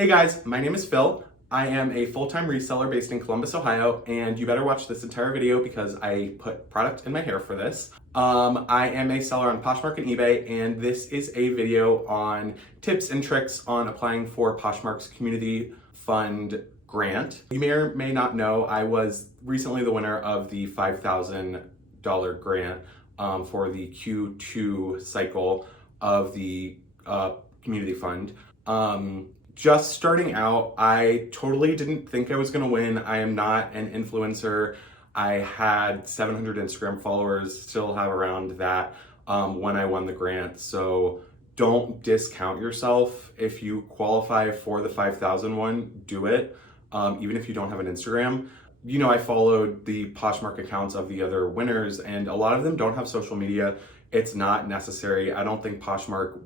Hey guys, my name is Phil. I am a full-time reseller based in Columbus, Ohio, and you better watch this entire video because I put product in my hair for this. I am a seller on Poshmark and Ebay, and this is a video on tips and tricks on applying for Poshmark's Community Fund grant. You may or may not know, I was recently the winner of the $5,000 grant for the Q2 cycle of the Community Fund. Just starting out, I totally didn't think I was gonna win. I am not an influencer. I had 700 Instagram followers, still have around that when I won the grant. So don't discount yourself. If you qualify for the 5,000 one, do it, even if you don't have an Instagram. You know, I followed the Poshmark accounts of the other winners, and a lot of them don't have social media. It's not necessary. I don't think Poshmark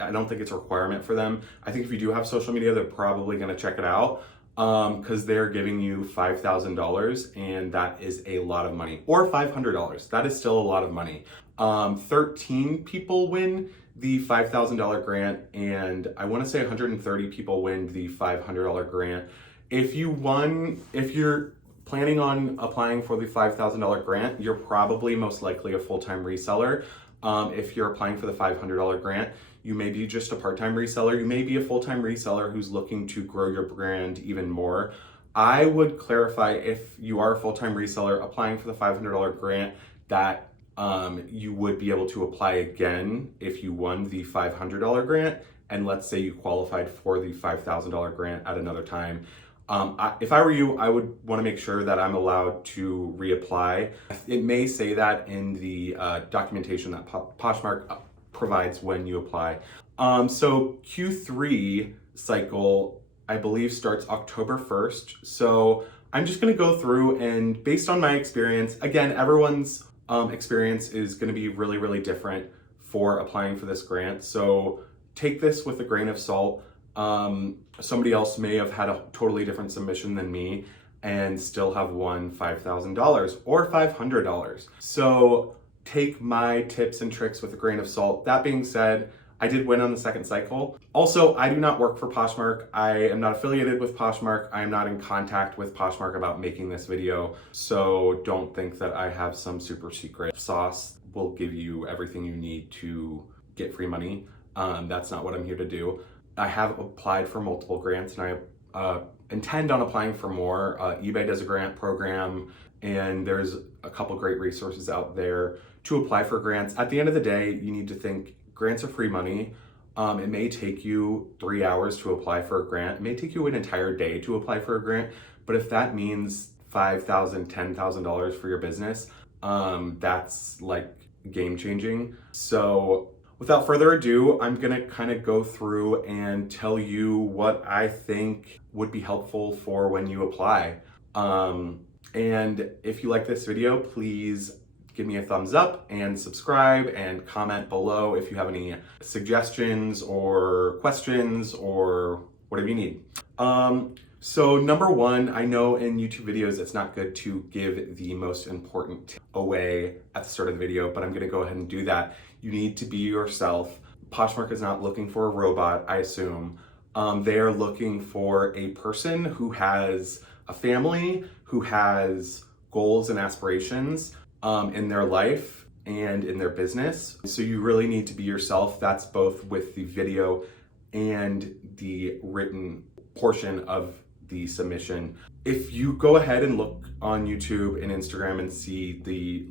I don't think it's a requirement for them. I think if you do have social media, they're probably gonna check it out because they're giving you $5,000 and that is a lot of money. Or $500, that is still a lot of money. 13 people win the $5,000 grant, and I wanna say 130 people win the $500 grant. If you're planning on applying for the $5,000 grant, you're probably most likely a full-time reseller. If you're applying for the $500 grant, you may be just a part-time reseller. You may be a full-time reseller who's looking to grow your brand even more. I would clarify, if you are a full-time reseller applying for the $500 grant, that you would be able to apply again if you won the $500 grant, and let's say you qualified for the $5,000 grant at another time. If I were you, I would want to make sure that I'm allowed to reapply. It may say that in the documentation that Poshmark provides when you apply. So Q3 cycle, I believe, starts October 1st. So I'm just going to go through, and based on my experience, again, everyone's experience is going to be really, really different for applying for this grant. So take this with a grain of salt. Somebody else may have had a totally different submission than me and still have won $5,000 or $500. So take my tips and tricks with a grain of salt. That being said, I did win on the second cycle. Also, I do not work for Poshmark. I am not affiliated with Poshmark. I am not in contact with Poshmark about making this video. So don't think that I have some super secret sauce will give you everything you need to get free money. That's not what I'm here to do. I have applied for multiple grants, and I intend on applying for more. eBay does a grant program, and there's a couple great resources out there to apply for grants. At the end of the day, you need to think grants are free money. It may take you 3 hours to apply for a grant. It may take you an entire day to apply for a grant, but if that means $5,000, $10,000 for your business, that's like game changing. So without further ado, I'm gonna kind of go through and tell you what I think would be helpful for when you apply. And if you like this video, please give me a thumbs up and subscribe and comment below if you have any suggestions or questions or whatever you need. So number one, I know in YouTube videos it's not good to give the most important tip away at the start of the video, but I'm gonna go ahead and do that. You need to be yourself. Poshmark is not looking for a robot, I assume. They are looking for a person who has a family, who has goals and aspirations in their life and in their business. So you really need to be yourself. That's both with the video and the written portion of the submission. If you go ahead and look on YouTube and Instagram and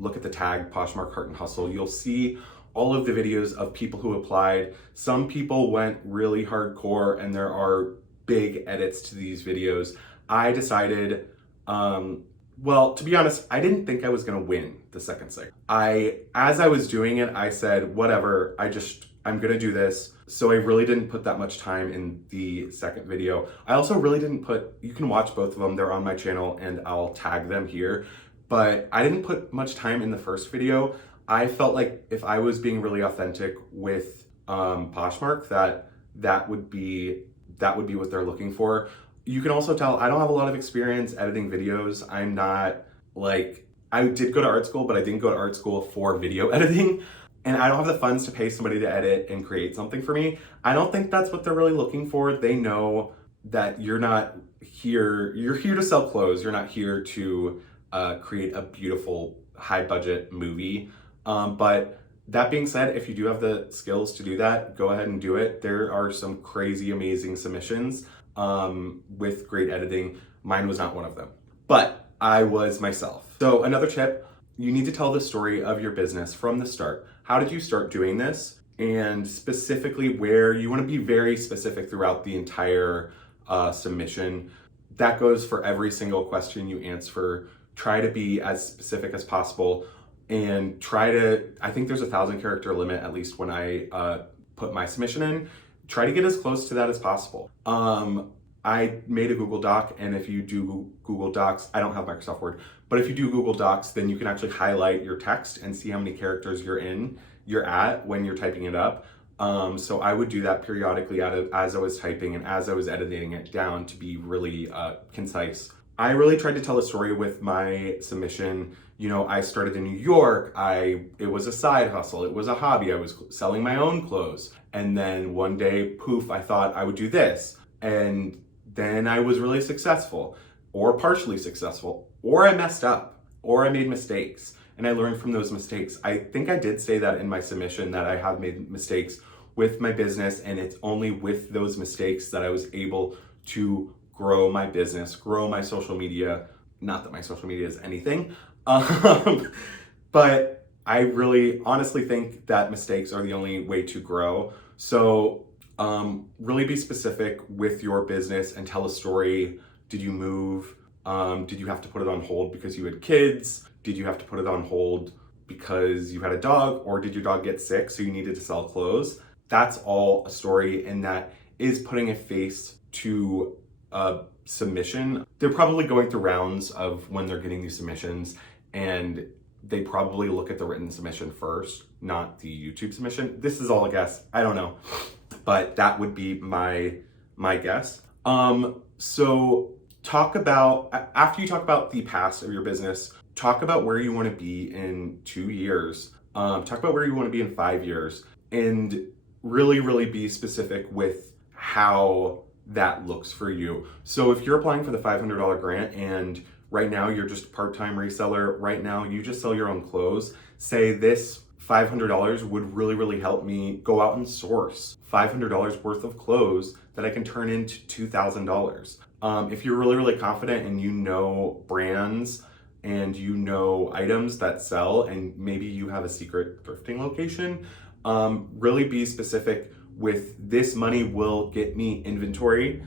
look at the tag Poshmark Heart and Hustle, you'll see all of the videos of people who applied. Some people went really hardcore, and there are big edits to these videos. I decided, well, to be honest, I didn't think I was gonna win the second cycle. As I was doing it, I said, whatever, I'm gonna do this. So I really didn't put that much time in the second video. I also really didn't you can watch both of them, they're on my channel and I'll tag them here, but I didn't put much time in the first video. I felt like if I was being really authentic with Poshmark, that would be what they're looking for. You can also tell I don't have a lot of experience editing videos. I'm not like, I did go to art school, but I didn't go to art school for video editing. And I don't have the funds to pay somebody to edit and create something for me. I don't think that's what they're really looking for. They know that you're here to sell clothes. You're not here to create a beautiful high budget movie. But that being said, if you do have the skills to do that, go ahead and do it. There are some crazy, amazing submissions with great editing. Mine was not one of them, but I was myself. So another tip, you need to tell the story of your business from the start. How did you start doing this? And specifically where you want to be very specific throughout the entire submission. That goes for every single question you answer. Try to be as specific as possible and I think there's 1,000-character limit, at least when I put my submission in. Try to get as close to that as possible. I made a Google Doc, and if you do Google Docs, I don't have Microsoft Word, but if you do Google Docs, then you can actually highlight your text and see how many characters you're at when you're typing it up. So I would do that periodically as I was typing and as I was editing it down to be really concise. I really tried to tell a story with my submission. You know, I started in New York. It was a side hustle. It was a hobby. I was selling my own clothes. And then one day, poof, I thought I would do this. And then I was really successful, or partially successful, or I messed up, or I made mistakes. And I learned from those mistakes. I think I did say that in my submission, that I have made mistakes with my business, and it's only with those mistakes that I was able to grow my business, grow my social media. Not that my social media is anything, but I really honestly think that mistakes are the only way to grow. So really be specific with your business and tell a story. Did you move? Did you have to put it on hold because you had kids? Did you have to put it on hold because you had a dog, or did your dog get sick so you needed to sell clothes? That's all a story, and that is putting a face to a submission. They're probably going through rounds of when they're getting these submissions, and they probably look at the written submission first, not the YouTube submission. This is all a guess. I don't know, but that would be my guess. So after you talk about the past of your business, talk about where you want to be in 2 years. Talk about where you want to be in 5 years, and really, really be specific with how that looks for you. So if you're applying for the $500 grant and right now you're just a part-time reseller, right now you just sell your own clothes, say this $500 would really, really help me go out and source $500 worth of clothes that I can turn into $2,000. If you're really, really confident and you know brands and you know items that sell, and maybe you have a secret thrifting location, really be specific with this money will get me inventory.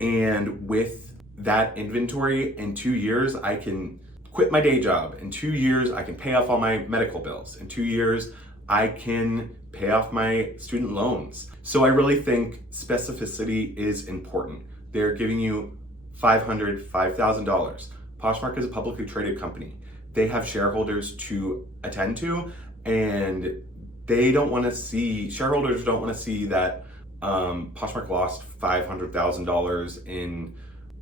And with that inventory, in 2 years, I can quit my day job. In 2 years, I can pay off all my medical bills. In 2 years, I can pay off my student loans. So I really think specificity is important. They're giving you $500, $5,000. Poshmark is a publicly traded company. They have shareholders to attend to, and shareholders don't want to see that Poshmark lost $500,000 in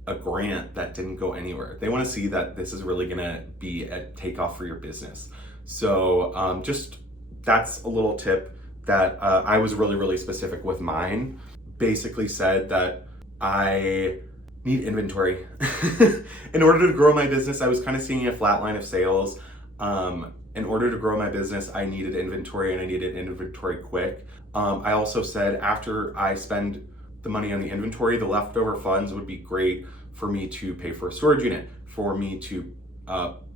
a grant that didn't go anywhere. They want to see that this is really going to be a takeoff for your business. So that's a little tip that I was really, really specific with mine. Basically said that I need inventory. In order to grow my business, I was kind of seeing a flat line of sales. In order to grow my business, I needed inventory, and I needed inventory quick. I also said after I spend the money on the inventory, the leftover funds would be great for me to pay for a storage unit, for me to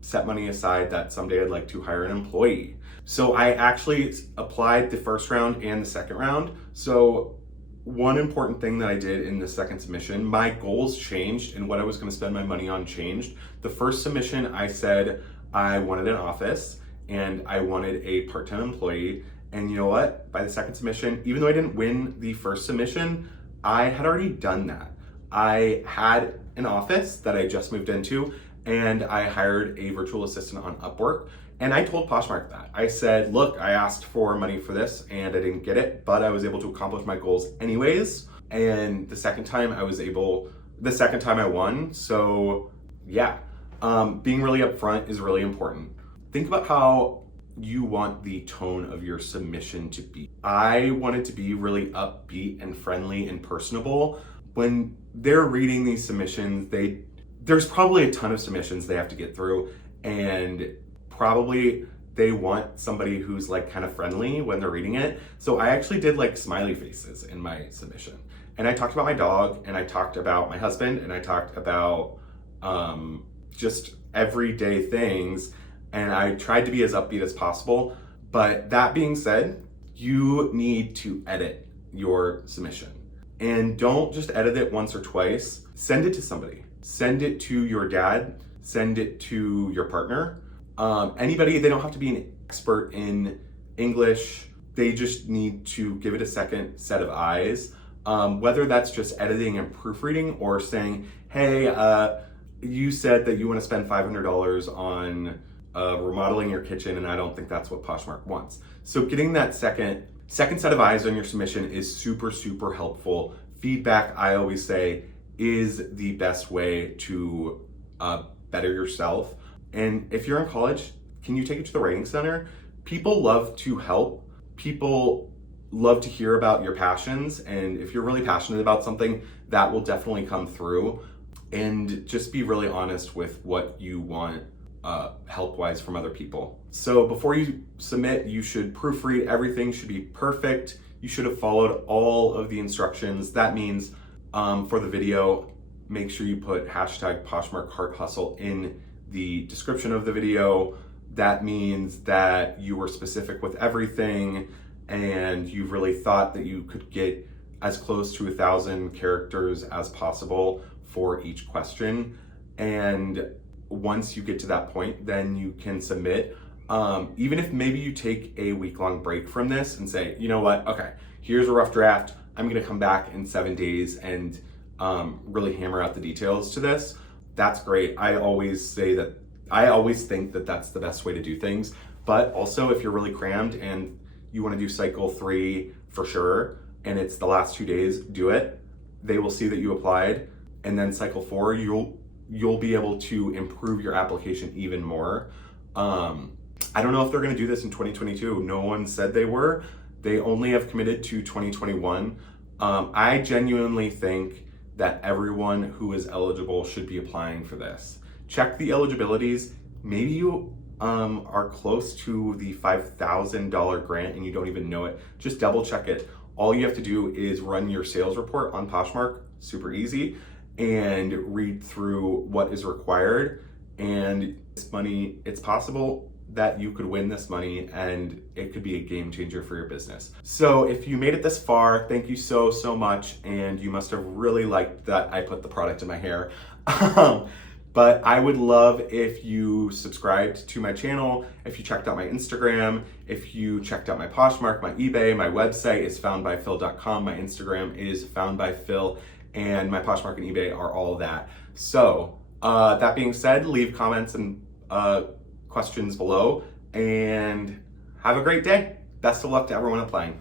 set money aside that someday I'd like to hire an employee. So I actually applied the first round and the second round. So one important thing that I did in the second submission, my goals changed and what I was going to spend my money on changed. The first submission, I said I wanted an office and I wanted a part-time employee. And you know what? By the second submission, even though I didn't win the first submission, I had already done that. I had an office that I just moved into, and I hired a virtual assistant on Upwork. And I told Poshmark that. I said, look, I asked for money for this and I didn't get it, but I was able to accomplish my goals anyways. And the second time I won. So yeah, being really upfront is really important. Think about how you want the tone of your submission to be. I want it to be really upbeat and friendly and personable. When they're reading these submissions, there's probably a ton of submissions they have to get through, and probably they want somebody who's like kind of friendly when they're reading it. So I actually did like smiley faces in my submission. And I talked about my dog, and I talked about my husband, and I talked about just everyday things. And I tried to be as upbeat as possible. But that being said, you need to edit your submission. And don't just edit it once or twice. Send it to somebody. Send it to your dad. Send it to your partner. Anybody, they don't have to be an expert in English. They just need to give it a second set of eyes. Whether that's just editing and proofreading, or saying, hey, you said that you want to spend $500 on remodeling your kitchen, and I don't think that's what Poshmark wants. So getting that second set of eyes on your submission is super, super helpful. Feedback, I always say, is the best way to better yourself. And if you're in college, can you take it to the Writing Center? People love to help. People love to hear about your passions. And if you're really passionate about something, that will definitely come through. And just be really honest with what you want help-wise from other people. So before you submit, you should proofread. Everything should be perfect. You should have followed all of the instructions. That means for the video, make sure you put hashtag Poshmark Heart Hustle in the description of the video. That means that you were specific with everything, and you really thought that you could get as close to 1,000 characters as possible for each question. And once you get to that point, then you can submit. Even if maybe you take a week-long break from this and say, you know what, okay, here's a rough draft. I'm gonna come back in 7 days and really hammer out the details to this. That's great. I always think that that's the best way to do things. But also, if you're really crammed and you want to do cycle 3 for sure, and it's the last 2 days, do it. They will see that you applied. And then cycle 4, you'll be able to improve your application even more. I don't know if they're going to do this in 2022. No one said they were. They only have committed to 2021. I genuinely think that everyone who is eligible should be applying for this. Check the eligibilities. Maybe you are close to the $5,000 grant and you don't even know it. Just double check it. All you have to do is run your sales report on Poshmark, super easy, and read through what is required. And this money, it's possible that you could win this money and it could be a game changer for your business. So if you made it this far, thank you so, so much. And you must have really liked that I put the product in my hair. But I would love if you subscribed to my channel, if you checked out my Instagram, if you checked out my Poshmark, my eBay. My website is foundbyphil.com. My Instagram is foundbyphil, and my Poshmark and eBay are all that. So that being said, leave comments and questions below, and have a great day. Best of luck to everyone applying.